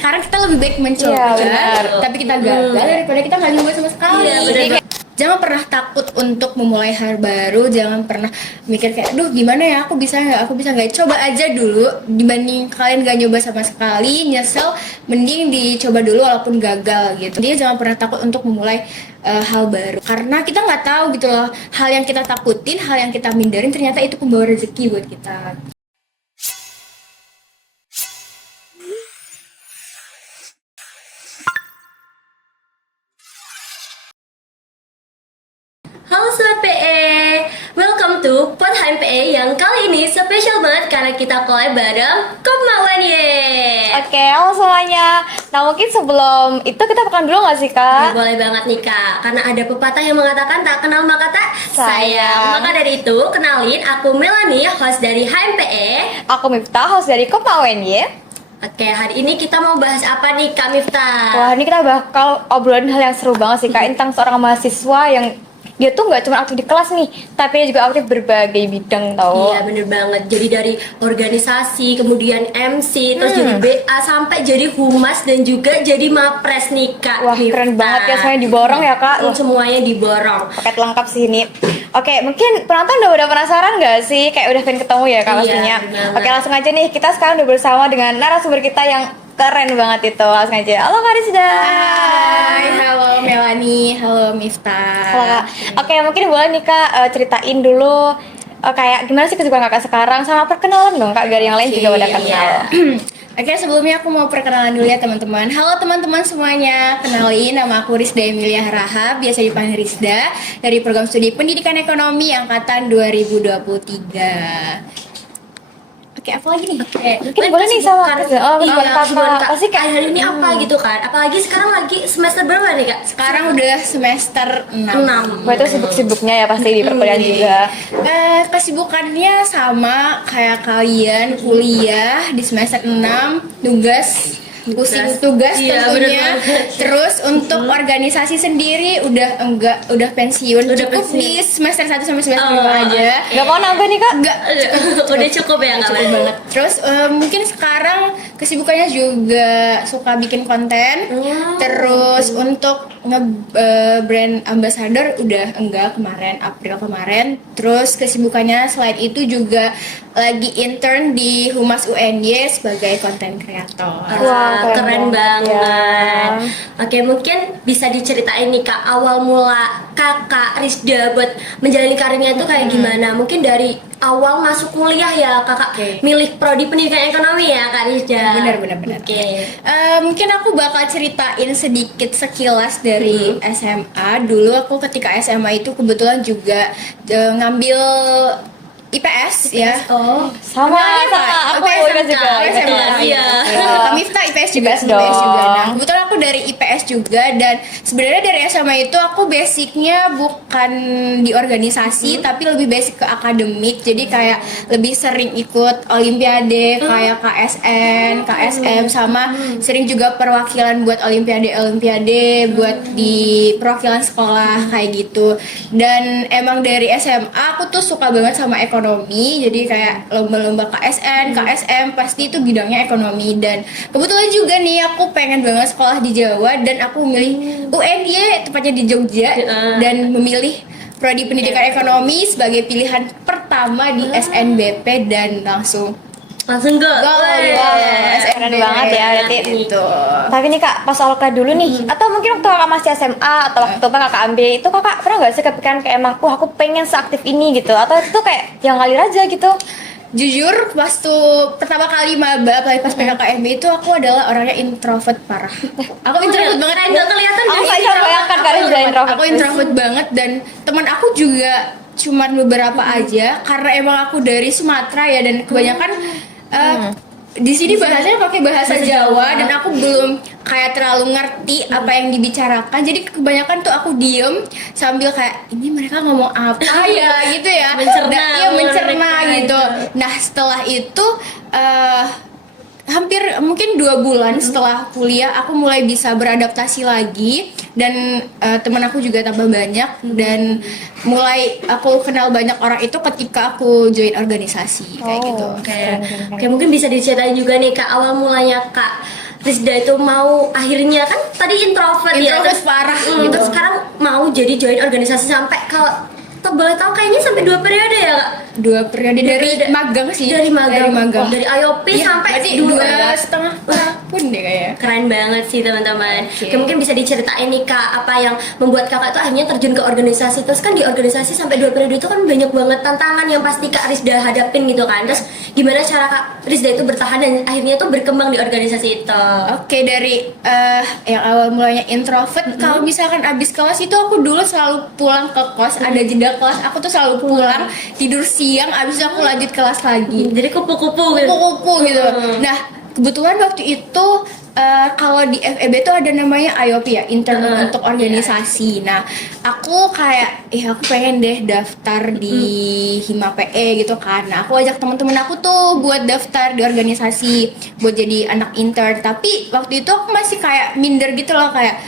Karena kita lebih baik mencoba, tapi kita gagal daripada kita nggak nyoba sama sekali. Jadi kayak, jangan pernah takut untuk memulai hal baru, jangan pernah mikir kayak, duh gimana ya, aku bisa nggak, coba aja dulu, dibanding kalian nggak nyoba sama sekali, nyesel, mending dicoba dulu walaupun gagal gitu. Dia jangan pernah takut untuk memulai hal baru, karena kita nggak tahu gitu loh, hal yang kita takutin, hal yang kita mindarin ternyata itu pembawa rezeki buat kita. Halo Sobat PE, welcome to Podheim PE yang kali ini spesial banget karena kita collab bareng Kopmawan ye. Oke, halo semuanya. Nah mungkin sebelum itu kita makan dulu gak sih Kak? Boleh banget nih Kak, karena ada pepatah yang mengatakan tak kenal maka tak sayang. Maka dari itu, kenalin aku Melanie, host dari HMPE. Aku Miftah, host dari Kopawen ya. Oke, hari ini kita mau bahas apa nih Kak Miftah? Wah ini kita bakal obrolin hal yang seru banget sih Kak, tentang seorang mahasiswa yang dia tuh nggak cuma aktif di kelas nih, tapi dia juga aktif berbagai bidang tau. Iya bener banget, jadi dari organisasi, kemudian MC, terus jadi BA, sampai jadi humas dan juga jadi mapres nih Kak. Wah keren banget ya, semuanya diborong ya Kak. Wah, Semuanya diborong. paket lengkap sih ini. Oke, mungkin penonton udah penasaran nggak sih? Kayak udah pengen ketemu ya Kak Iya, pastinya. bener. Oke langsung aja nih, kita sekarang udah bersama dengan narasumber kita yang keren banget itu. Langsung aja, halo Kak Rizda. Hai, halo Melanie, halo Miftah. Halo Kak. Oke, mungkin boleh nih Kak ceritain dulu kayak gimana sih kesibukan Kakak sekarang, sama perkenalan dong Kak biar yang lain juga pada kenal. Oke, sebelumnya aku mau perkenalan dulu ya teman-teman. Halo teman-teman semuanya, kenalin nama aku Rizda Emilia Rahab, biasa dipanggil Rizda, dari program studi Pendidikan Ekonomi angkatan 2023. Oke, apa lagi nih? Mungkin boleh nih sama Kak. Kak. Pasti kayak hari ini apa gitu kan? Apalagi sekarang lagi semester berapa nih Kak? Sekarang udah semester 6. Wah, itu sibuk-sibuknya ya pasti di perkuliahan juga. Kesibukannya sama kayak kalian, kuliah di semester 6, tugas, pusing tugas Iya, tentunya. bener banget. Terus untuk organisasi sendiri udah pensiun. Udah Cukup pensiun. di semester 1 sampai semester 5 aja. Gak mau nambah nih Kak? Enggak, Udah cukup ya Kak? cukup banget. Terus mungkin sekarang kesibukannya juga suka bikin konten. Terus untuk brand ambassador udah enggak, kemarin April kemarin. Terus kesibukannya selain itu juga lagi intern di Humas UNY sebagai konten kreator. Wah, Keren banget. ya. Oke, mungkin bisa diceritain nih Kak, awal mula Kakak Rizda buat menjalani karirnya itu kayak gimana? Mungkin dari awal masuk kuliah ya Kakak milih prodi pendidikan ekonomi ya Kak Rizda. Benar. Oke. Mungkin aku bakal ceritain sedikit sekilas dari SMA. Dulu aku ketika SMA itu kebetulan juga ngambil IPS ya. Oh, Sama aku IPS juga. Iya. Kak Miftah IPS juga, IPS IPS juga. dong. Nah, kebetulan aku dari IPS juga, dan sebenarnya dari SMA itu aku basicnya bukan di organisasi, tapi lebih basic ke akademik. Jadi kayak lebih sering ikut olimpiade kayak KSN, KSM, sama sering juga perwakilan buat olimpiade buat di perwakilan sekolah kayak gitu. Dan emang dari SMA aku tuh suka banget sama ekonomi, jadi kayak lomba-lomba KSN, KSM pasti itu bidangnya ekonomi. Dan kebetulan juga nih aku pengen banget sekolah di Jawa, dan aku memilih UNY tepatnya di Jogja, dan memilih prodi pendidikan ekonomi sebagai pilihan pertama di SNBP, dan langsung langsung go. Keren banget ya berarti. gitu. Tapi nih Kak, pas awal kuliah dulu nih, atau mungkin waktu Kakak masih SMA atau waktu Kakak ambil itu, Kakak pernah nggak sih kepikiran kayak emang, wah aku pengen seaktif ini gitu, atau itu kayak yang ngalir aja gitu? Jujur, waktu pertama kali maba, apalagi pas PKKMB itu aku adalah orangnya introvert parah. Aku introvert banget. Nggak kelihatan Aku dari nggak bisa bayangkan Kak Rizda introvert. Aku introvert banget, dan teman aku juga cuman beberapa aja, karena emang aku dari Sumatera ya, dan kebanyakan di sini bahasanya pakai bahasa Jawa, dan aku belum kayak terlalu ngerti apa yang dibicarakan. Jadi kebanyakan tuh aku diem sambil kayak, ini mereka ngomong apa ya gitu ya. Mencerna, mencerna gitu. Nah setelah itu hampir mungkin 2 bulan setelah kuliah aku mulai bisa beradaptasi lagi, dan teman aku juga tambah banyak, dan mulai aku kenal banyak orang itu ketika aku join organisasi kayak gitu. Oke, mungkin bisa diceritain juga nih Kak, awal mulanya Kak Rizda itu mau akhirnya kan tadi introvert ya, Introvert parah gitu. terus sekarang mau jadi join organisasi sampai kalau boleh tahu kayaknya sampai 2 periode ya Kak? 2 periode dari magang sih. Dari magang. magang. Oh, dari IOP Iya, sampai berarti 2,5 tahun deh kayaknya. Keren banget sih teman-teman. Oke. Oke, mungkin bisa diceritain nih Kak, apa yang membuat Kakak tuh akhirnya terjun ke organisasi. Terus kan di organisasi sampai 2 periode itu kan banyak banget tantangan yang pasti Kak Rizda hadapin gitu kan. Terus gimana cara Kak Rizda itu bertahan dan akhirnya tuh berkembang di organisasi itu? Oke, dari yang awal mulanya introvert, kalau misalkan abis kelas itu aku dulu selalu pulang ke kos, ada jeda kelas, aku tuh selalu pulang, tidur siang, abis itu aku lanjut kelas lagi. Jadi kupu-kupu gitu. Kupu-kupu gitu. Nah, kebetulan waktu itu kalau di FEB tuh ada namanya IOP ya, intern untuk organisasi. Nah, aku kayak, aku pengen deh daftar di Hima PE gitu kan. Nah, aku ajak teman-teman aku tuh buat daftar di organisasi, buat jadi anak intern. Tapi waktu itu aku masih kayak minder gitu loh, kayak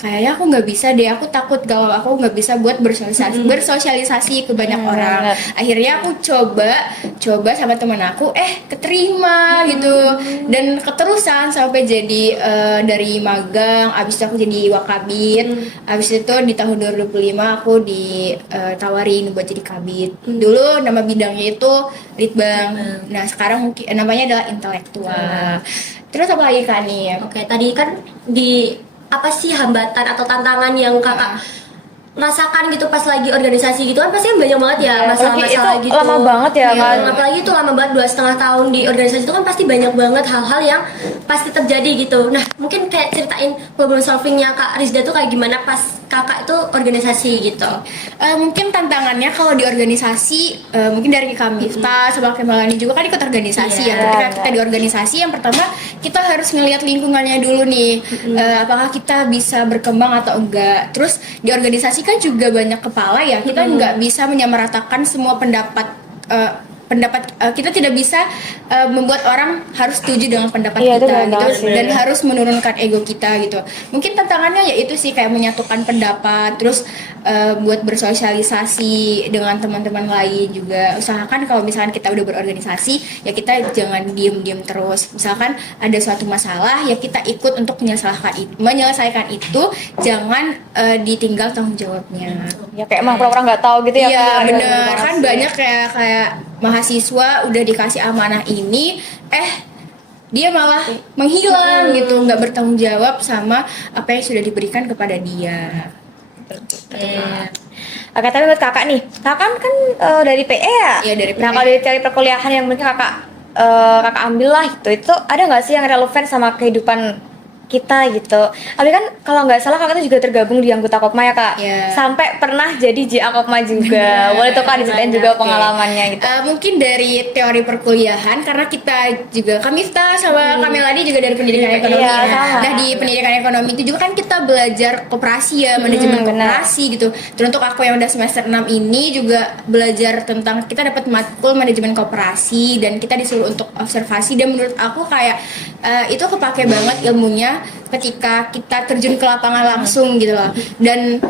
kayaknya aku nggak bisa deh, aku takut kalau aku nggak bisa buat bersosialisasi ke banyak orang. Bener. Akhirnya aku coba sama teman aku, keterima gitu, dan keterusan sampai jadi dari magang, abis itu aku jadi wakabit, abis itu di tahun 2005 aku ditawarin buat jadi kabit. Dulu nama bidangnya itu litbang, nah sekarang mungkin namanya adalah intelektual. Terus apa lagi Kak nih? Oke, tadi kan di apa sih hambatan atau tantangan yang Kakak rasakan gitu pas lagi organisasi gitu kan pasti banyak banget ya masalah-masalah itu gitu. lama banget ya kan. Apalagi itu lama banget 2,5 tahun di organisasi itu kan pasti banyak banget hal-hal yang pasti terjadi gitu. Nah mungkin kayak ceritain problem solvingnya Kak Rizda tuh kayak gimana pas Kakak itu organisasi gitu. Mungkin tantangannya kalau di organisasi, mungkin dari kami Miftah sama Kemalani juga kan ikut organisasi ya. Ketika kita di organisasi, yang pertama kita harus ngelihat lingkungannya dulu nih, apakah kita bisa berkembang atau enggak. Terus di organisasi kan juga banyak kepala ya, kita nggak bisa menyamaratakan semua pendapat. Kita tidak bisa membuat orang harus setuju dengan pendapat Iya, itu kita benar gitu, sih. dan harus menurunkan ego kita gitu. Mungkin tantangannya ya itu sih, kayak menyatukan pendapat, terus buat bersosialisasi dengan teman-teman lain juga. Usahakan kalau misalkan kita udah berorganisasi ya kita jangan diem-diem terus. Misalkan ada suatu masalah ya kita ikut untuk menyelesaikan itu, jangan ditinggal tanggung jawabnya. Ya kayak emang pura-pura nggak tahu gitu ya. Iya Kak. bener, kan banyak kayak mahasiswa udah dikasih amanah ini, dia malah menghilang gitu, nggak bertanggung jawab sama apa yang sudah diberikan kepada dia. Oke, tapi buat kakak nih, kakak kan dari PE ya? Iya, dari Nah, PE. kalau dari perkuliahan yang mungkin kakak ambil lah gitu, itu ada nggak sih yang relevan sama kehidupan kita gitu? Tapi kan kalau nggak salah kakak tuh juga tergabung di anggota Kopma ya kak? Iya. Sampai pernah jadi JA Kopma juga. Boleh tuh kak diceritain juga pengalamannya gitu? Mungkin dari teori perkuliahan, karena kita juga, kami Miftah sama Kamelani juga dari pendidikan ekonomi Iya, ya. sama. Nah di pendidikan ekonomi itu juga kan kita belajar koperasi ya, manajemen benar. koperasi gitu. Terus untuk aku yang udah semester 6 ini juga belajar tentang, kita dapat matkul manajemen koperasi dan kita disuruh untuk observasi, dan menurut aku kayak itu kepake banget ilmunya ketika kita terjun ke lapangan langsung gitu loh. Dan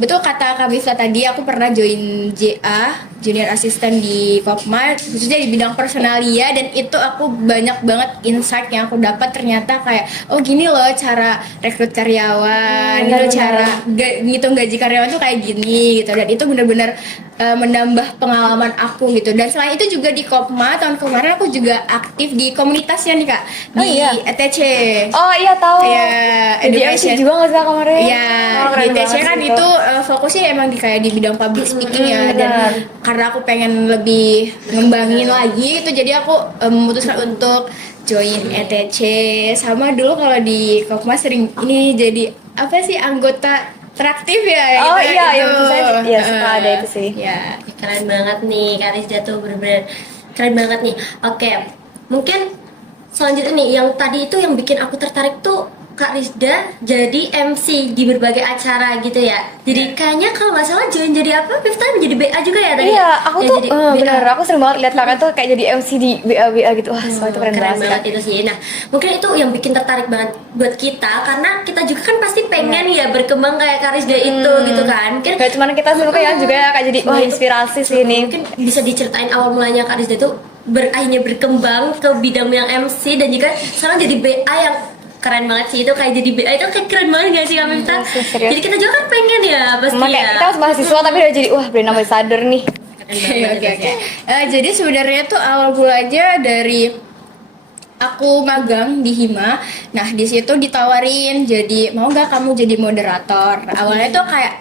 betul kata Kak Miftah tadi, aku pernah join JA, junior assistant di Kopma, khususnya di bidang personalia, dan itu aku banyak banget insight yang aku dapat. Ternyata kayak, oh gini loh cara rekrut karyawan, gitu, cara ngitung gaji karyawan tuh kayak gini gitu, dan itu benar-benar menambah pengalaman aku gitu. Dan selain itu juga di Kopma tahun kemarin aku juga aktif di komunitasnya nih Kak, di ETC. Oh iya tahu. Iya, Jadi MC juga nggak sih Kak, kemarin? Iya, Oh, keren di TC banget kan sih itu fokusnya emang di kayak di bidang public speaking ya, dan benar. karena aku pengen lebih ngembangin lagi itu, jadi aku memutuskan untuk join ETC. Sama dulu kalau di Kopma sering ini jadi apa sih, anggota teraktif ya. Oh gitu, iya, itu. yang saya ya suka ada itu sih. Ya. Keren banget nih Kak Rizda tuh, bener-bener keren banget nih. Oke, mungkin selanjutnya nih yang tadi itu yang bikin aku tertarik tuh Kak Rizda jadi MC di berbagai acara gitu ya. Jadi kayaknya kalau nggak salah jadi apa? Miftah menjadi BA juga ya tadi? Iya, aku Ya, tuh jadi BA. bener, aku sering banget lihat kakak tuh kayak jadi MC di BA gitu. Wah, itu keren banget sih, Kak. itu sih. Nah, mungkin itu yang bikin tertarik banget buat kita, karena kita juga kan pasti pengen ya berkembang kayak Kak Rizda itu gitu kan. Mungkin Gak cuma kita semua yang juga ya kak jadi wah inspirasi sih ini. mungkin bisa diceritain awal mulanya Kak Rizda itu akhirnya berkembang ke bidang yang MC dan juga sekarang jadi BA yang keren banget sih. Itu kayak jadi BA itu kayak keren banget gak sih Kak Miftah? serius. Jadi kita juga kan pengen ya pasti Emang kayak ya. kita masih mahasiswa tapi udah jadi wah brand ambassador nih. Oke. Jadi sebenarnya tuh awal mulanya dari aku magang di Hima. Nah, di situ ditawarin jadi mau nggak kamu jadi moderator. Awalnya tuh kayak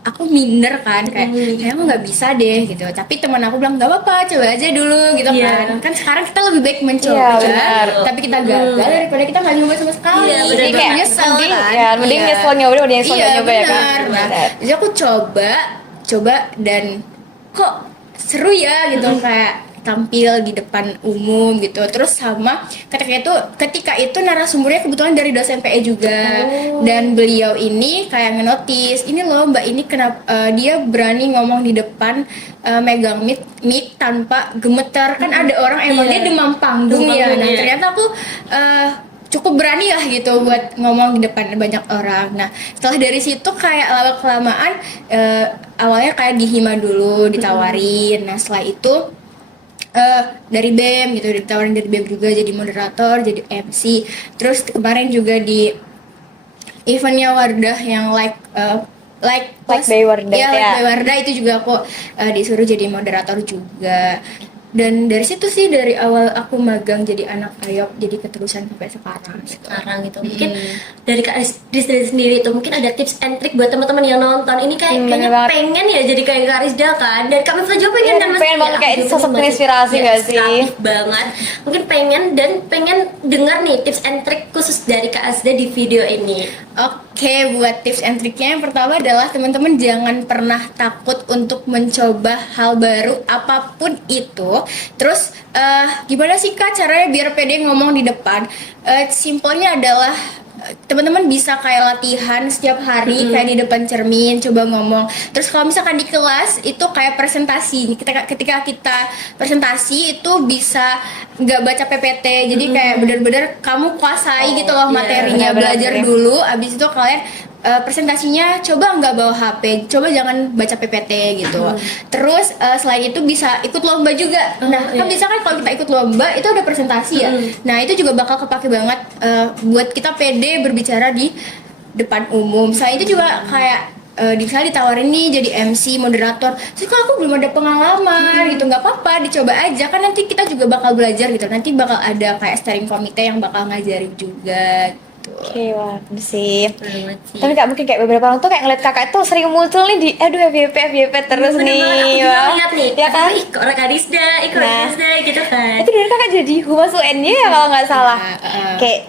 aku minder kan, kayak aku nggak bisa deh gitu. Tapi teman aku bilang nggak apa-apa, coba aja dulu gitu Iya. kan. Kan sekarang kita lebih baik mencoba, Iya, benar. tapi kita gagal daripada kita nggak nyoba sama sekali. Iya, benar Jadi kayak banget. nyesel mending kan. ya mending Iya. nyesel nyoba daripada nyesel Iya, nggak nyoba ya kan. benar. Nah, jadi aku coba dan kok seru ya gitu kayak tampil di depan umum gitu. Terus sama ketika itu narasumbernya kebetulan dari dosen PE juga. Dan beliau ini kayak ngenotis, ini loh Mbak ini kenapa dia berani ngomong di depan megang mic tanpa gemeter. Kan ada orang emang Iya. dia demam panggung Demam ya. panggung, Nah, iya. ternyata aku cukup berani lah gitu buat ngomong di depan banyak orang. Nah, setelah dari situ kayak lama kelamaan awalnya kayak di Hima dulu ditawarin. Nah, setelah itu dari BEM gitu ditawarin dari BEM juga jadi moderator, jadi MC. Terus kemarin juga di eventnya Wardah yang like By Wardah, ya, ya. Like by Wardah itu juga aku disuruh jadi moderator juga. Dan dari situ sih dari awal aku magang jadi anak Ayop jadi keterusan sampai sekarang gitu. Sekarang gitu mungkin dari Kak Rizda sendiri itu mungkin ada tips and trick buat teman-teman yang nonton ini kayaknya banget. pengen ya jadi kayak Kak Rizda kan dan Kak Miftah juga pengen Iya, dan pengen banget kayak sosok inspirasi nggak sih? inspiratif banget mungkin pengen dengar nih tips and trick khusus dari Kak Rizda di video ini. Oke, buat tips and triknya yang pertama adalah teman-teman jangan pernah takut untuk mencoba hal baru apapun itu. Terus gimana sih Kak caranya biar pede ngomong di depan? Simpelnya adalah teman-teman bisa kayak latihan setiap hari kayak di depan cermin coba ngomong. Terus kalau misalkan di kelas itu kayak presentasi. Ketika kita presentasi itu bisa nggak baca PPT. Jadi kayak bener-bener kamu kuasai gitu loh iya, materinya, benar-benar belajar sih. dulu. Abis itu kalian presentasinya coba nggak bawa HP, coba jangan baca PPT gitu. Terus selain itu bisa ikut lomba juga. Nah, kan bisa kan kalau kita ikut lomba itu ada presentasi ya. Nah, itu juga bakal kepake banget buat kita pede berbicara di depan umum. Selain itu juga kayak misalnya ditawarin nih jadi MC moderator, terus kok aku belum ada pengalaman gitu, nggak apa-apa dicoba aja kan nanti kita juga bakal belajar gitu, nanti bakal ada kayak steering committee yang bakal ngajarin juga gitu. Oke, wah, bagus sih. Banget sih. Tapi Kak mungkin kayak beberapa orang tuh kayak ngeliat kakak tuh sering muncul nih di aduh FYP terus Bener nih. banget, aku juga wah. lihat nih Ya kan? ih kok Kak Rizda, ih kok Nah. Rizda gitu kan. Itu dari kakak jadi humas UN-nya ya kalau nggak salah. Kayak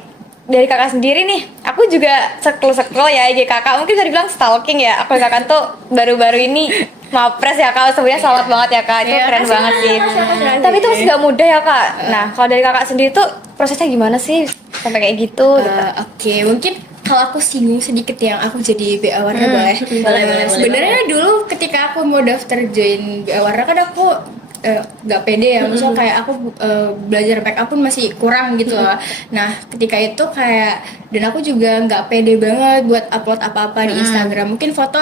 dari kakak sendiri nih, aku juga scroll ya IG kakak. Mungkin bisa dibilang stalking ya. Aku kakak tuh baru-baru ini mapres ya kak. Sebenarnya selamat banget ya kak. Itu Iya, keren makasih, banget sih. makasih. Tapi itu masih nggak mudah ya kak. Nah kalau dari kakak sendiri tuh prosesnya gimana sih sampai kayak gitu? Oke, mungkin kalau aku singgung sedikit yang aku jadi BA Warna boleh. boleh, Sebenarnya dulu ketika aku mau daftar join BA Warna kan aku nggak pede ya, maksudnya kayak aku belajar make up pun masih kurang gitu loh. Nah ketika itu kayak dan aku juga nggak pede banget buat upload apa-apa di Instagram. Mungkin foto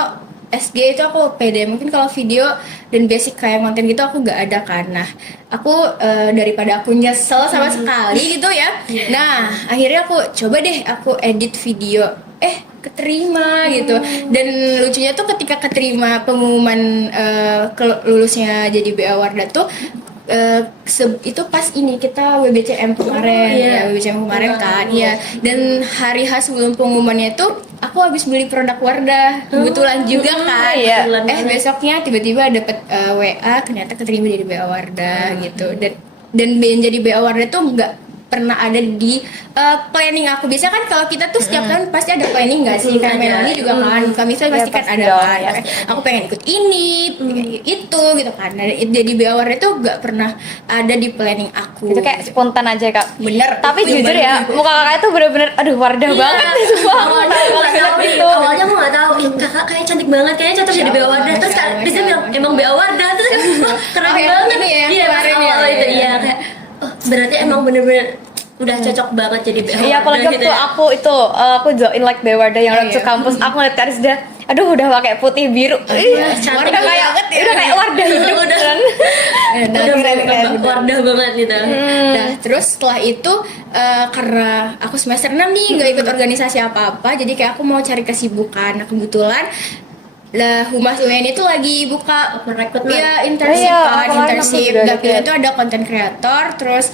SG itu aku pede, mungkin kalau video dan basic kayak konten gitu aku nggak ada kan. Nah aku daripada aku nyesel sama sekali gitu ya. Nah akhirnya aku coba deh aku edit video, keterima gitu. Dan lucunya tuh ketika keterima pengumuman lulusnya jadi BA Wardah tuh itu pas ini kita WBCM kemarin ya WBCM kemarin kan ya, dan hari sebelum pengumumannya itu aku habis beli produk Wardah kebetulan juga kan. iya. Besoknya tiba-tiba dapet WA ternyata keterima jadi BA Wardah gitu. Dan jadi BA Wardah tuh nggak pernah ada di planning aku. Biasanya kan kalau kita tuh setiap tahun pasti ada planning nggak sih? Kayak Melani juga kan, kami pasti Ya, kan pasti ada dong, kan. ya. Aku pengen ikut ini, itu gitu kan. Nah, jadi BA Wardah tuh nggak pernah ada di planning aku. Itu kayak spontan aja kak. Bener. Tapi itu jujur bener. ya, muka kakak itu bener-bener aduh Wardah banget nih semua. Awalnya aku nggak tahu nih. Awalnya aku nggak tahu. Ih kakak kayak cantik banget, kayaknya cocok jadi BA Wardah. Terus Kak Rizda bilang emang BA Wardah. Terus kan wah, keren Oh, yang banget. ini ya, Iya pas kemarin ya. awal itu iya kayak oh berarti emang bener-bener udah cocok banget jadi BA Wardah. Iya apalagi gitu waktu ya. aku join like BA Wardah yang Iya, waktu iya. kampus aku ngeliat Kak Rizda aduh udah pakai putih biru. Iya, cantik udah kayak banget ya. udah kayak Wardah hidup Udah. kan. Nah, Udah keren, keren. Wardah banget gitu. Nah, terus setelah itu karena aku semester 6 nih nggak ikut organisasi apa-apa, jadi kayak aku mau cari kesibukan. Nah, kebetulan lah Humas UN itu lagi buka Open recruitment. iya internship Iya, kan, kemarin aku internship. juga Dapilnya lihat. itu ada content creator, terus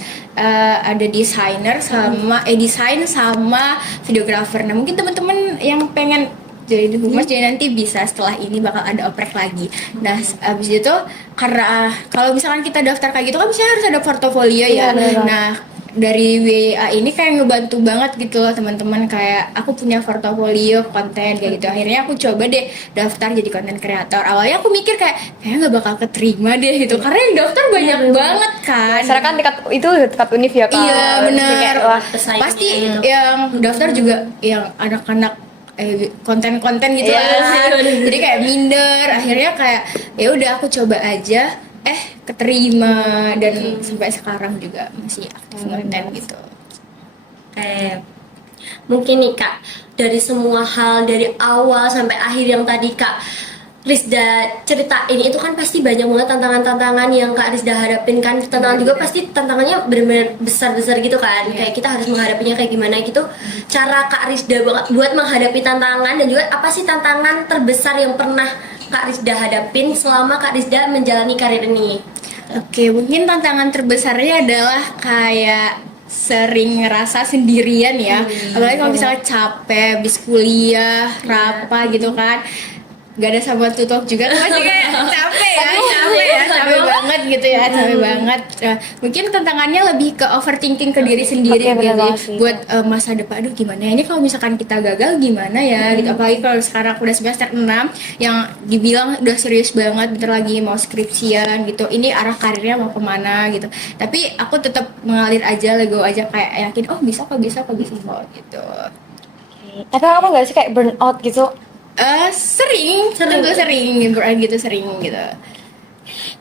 ada desainer sama desain sama videographer. Nah, mungkin teman-teman yang pengen jadi di Humas jadi nanti bisa setelah ini bakal ada oprek lagi. Nah, abis itu karena kalau misalkan kita daftar kayak gitu kan misalnya harus ada portofolio ya. Iya, benar. Nah, dari WA ini kayak ngebantu banget gitu loh teman-teman, kayak aku punya portofolio konten kayak gitu. Akhirnya aku coba deh daftar jadi konten kreator. Awalnya aku mikir kayaknya nggak bakal keterima deh gitu karena yang daftar banyak banget kan. Sekarang kan dekat univ ya Kak. Iya Jadi benar. kayak, wah, pesaingnya Pasti gitu. yang daftar juga yang anak-anak konten-konten gitu Iya. lah. Jadi kayak minder. Akhirnya kayak ya udah aku coba aja. Keterima dan sampai sekarang juga masih aktif konten gitu. Mungkin nih Kak, dari semua hal dari awal sampai akhir yang tadi Kak Rizda ceritain itu kan pasti banyak banget tantangan-tantangan yang Kak Rizda hadapin kan. Tantangan juga pasti tantangannya benar-benar besar-besar gitu kan. Kayak kita harus menghadapinya kayak gimana gitu. Cara Kak Rizda buat menghadapi tantangan dan juga apa sih tantangan terbesar yang pernah Kak Rizda hadapin selama Kak Rizda menjalani karir ini? Oke, mungkin tantangan terbesarnya adalah kayak sering ngerasa sendirian ya. Apalagi kalau misalnya capek, habis kuliah, rapa gitu kan. Gak ada sahabat tutok juga kan pasti kayak capek banget gitu ya, capek banget. Nah, mungkin tantangannya lebih ke overthinking ke diri sendiri Oke, bener gitu. banget sih. Buat masa depan, aduh gimana ya ini kalau misalkan kita gagal gimana ya gitu. Apalagi kalau sekarang aku udah semester 6 yang dibilang udah serius banget, bentar lagi mau skripsian gitu. Ini arah karirnya mau kemana gitu. Tapi aku tetap mengalir aja, lego aja kayak yakin bisa kok gitu. Tapi kamu nggak sih kayak burn out gitu? Sering burnout gitu sering gitu.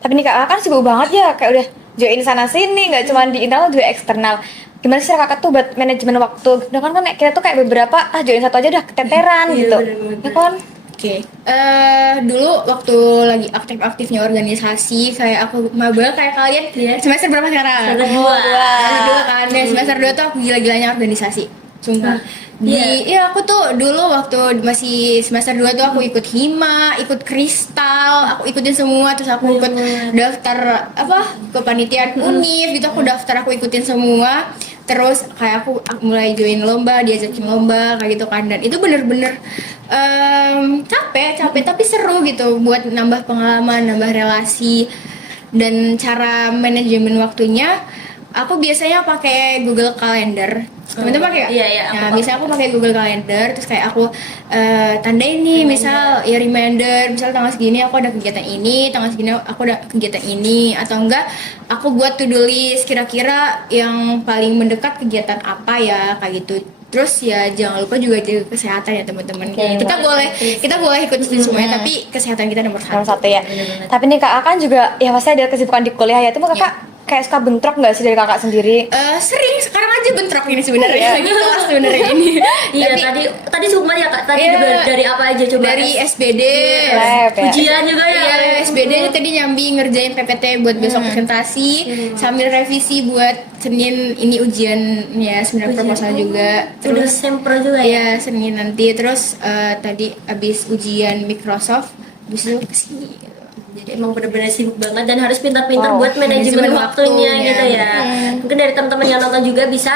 Tapi nih Kak kan sibuk banget ya, kayak udah join sana sini, nggak cuma di internal juga eksternal. Gimana sih Kakak tuh buat manajemen waktu? Udah kan kita tuh kayak beberapa join satu aja udah keteteran Iya, gitu. bener-bener. Ya kan? Oke, dulu waktu lagi aktif-aktifnya organisasi kayak aku maba kayak kalian semester berapa sekarang? Semester dua. Semester 2 kan, dan semester 2 tuh aku gila-gilanya organisasi. Sumpah. Aku tuh dulu waktu masih semester 2 tuh aku ikut hima, ikut kristal, aku ikutin semua, terus aku ikut daftar kepanitiaan univ gitu, aku daftar, aku ikutin semua. Terus kayak aku mulai join lomba, diajakin lomba kayak gitu kan, dan itu bener-bener capek tapi seru gitu buat nambah pengalaman, nambah relasi. Dan cara manajemen waktunya aku biasanya pakai Google Calendar. Teman-teman pakai nggak? Iya, Nah, biasanya aku pakai Google Calendar, terus kayak aku tandain nih, misal ya reminder, misal tanggal segini aku ada kegiatan ini, tanggal segini aku ada kegiatan ini, atau enggak aku buat to-do list kira-kira yang paling mendekat kegiatan apa ya kayak gitu. Terus ya jangan lupa juga jaga kesehatan ya teman-teman. Oke. Kita boleh ikut semuanya, tapi kesehatan kita nomor Nomor satu. satu ya. Tapi nih Kak kan juga ya pasti ada kesibukan di kuliah ya. Itu Kakak kayak suka bentrok nggak sih dari Kakak sendiri? Sering, sekarang aja bentrok ini sebenarnya Iya. lagi kelas sebenarnya ini. Iya, Tapi tadi sukma ya Kak. Tadi Iya. dari apa aja coba? dari SBD, Lab ya. Ujian juga ya. Iya, SBD tadi nyambi ngerjain PPT buat besok presentasi, sambil revisi buat Senin ini ujiannya, seminar proposal juga. Udah Terus sempro juga ya. ya Senin nanti, terus tadi abis ujian Microsoft, abis itu kesini gitu. Jadi emang bener-bener sibuk banget dan harus pintar-pintar Wow, buat manajemen manajemen waktunya waktunya. gitu ya. Mungkin dari teman-teman yang nonton juga bisa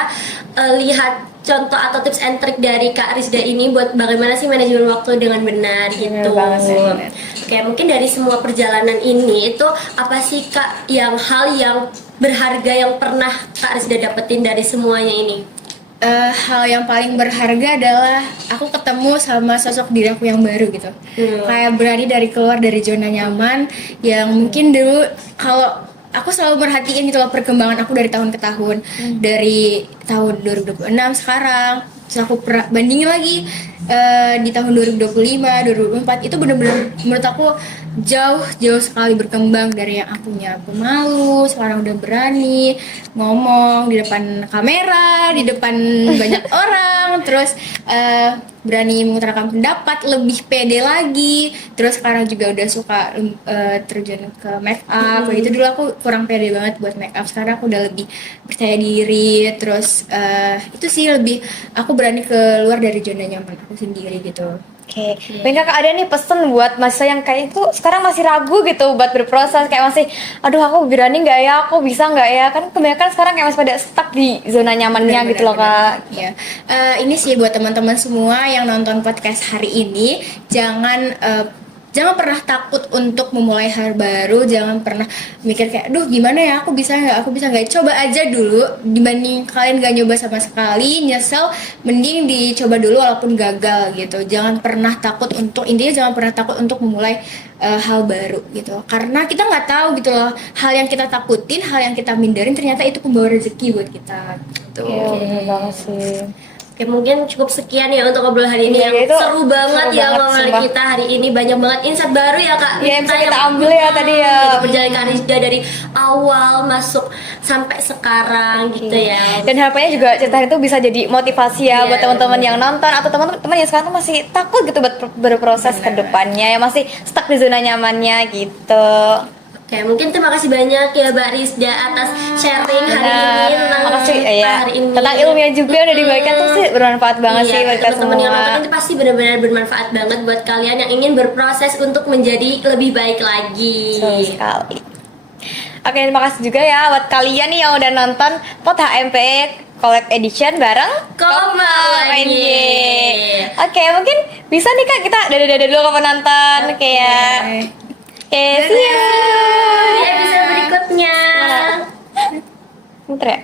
lihat contoh atau tips and trick dari Kak Rizda ini buat bagaimana sih manajemen waktu dengan benar gitu. banget sih. Oke, mungkin dari semua perjalanan ini itu apa sih Kak hal yang berharga yang pernah Kak Rizda dapetin dari semuanya ini? Hal yang paling berharga adalah aku ketemu sama sosok diri aku yang baru gitu. Kayak berani keluar dari zona nyaman yang mungkin dulu kalau aku selalu merhatiin gitu loh perkembangan aku dari tahun ke tahun. Dari tahun 2026 sekarang, terus aku bandingin lagi di tahun 2025, 2024 itu bener-bener menurut aku jauh sekali berkembang dari yang akunya pemalu, sekarang udah berani ngomong di depan kamera, di depan banyak orang, terus berani mengutarakan pendapat, lebih pede lagi. Terus sekarang juga udah suka terjun ke make up. Kayak gitu dulu aku kurang pede banget buat make up. Sekarang aku udah lebih percaya diri. Terus itu sih lebih aku berani keluar dari zona nyaman aku sendiri gitu. Oke, mungkin kakak ada nih pesen buat mahasiswa yang kayak itu sekarang masih ragu gitu buat berproses, kayak masih, aduh aku berani nggak ya, aku bisa nggak ya, kan kebanyakan sekarang kayak masih pada stuck di zona nyamannya gitu loh kak. Iya, ini sih buat teman-teman semua yang nonton podcast hari ini, jangan pernah takut untuk memulai hal baru, jangan pernah mikir kayak, duh gimana ya, aku bisa nggak, coba aja dulu, dibanding kalian nggak nyoba sama sekali, nyesel, mending dicoba dulu walaupun gagal gitu. Jangan pernah takut intinya jangan pernah takut untuk memulai hal baru gitu, karena kita nggak tahu gitu loh, hal yang kita takutin, hal yang kita mindarin ternyata itu pembawa rezeki buat kita gitu. Iya bener banget sih. Oke, mungkin cukup sekian ya untuk obrolan hari ini Iya, yang itu seru banget seru ya banget, ngomongin sumpah. kita hari ini, banyak banget insight baru ya kak. Iya, yang bisa kita yang- ambil ya tadi ya. Dari perjalanan Kak Rizda dari awal masuk sampai sekarang gitu ya. Dan harapannya juga cerita itu bisa jadi motivasi ya Iya, buat teman-teman yang nonton atau teman-teman yang sekarang tuh masih takut gitu buat berproses ke depannya, yang masih stuck di zona nyamannya gitu. Oke, mungkin terima kasih banyak ya Mbak Rizda atas sharing hari Nah, ini tentang makasih ya. hari ini. Tentang ilmunya juga udah dibagikan tuh sih bermanfaat banget Iya, sih buat kita teman-teman yang semua. nonton itu pasti benar-benar bermanfaat banget buat kalian yang ingin berproses untuk menjadi lebih baik lagi. Betul sekali. Oke, terima kasih juga ya buat kalian nih yang udah nonton Pod HMP Collab Edition bareng Koma UNY. UNY. Oke, mungkin bisa nih kak kita dadah-dadah dulu ke penonton. Oke ya. Oke, see you. Di episode berikutnya. Bentar ya.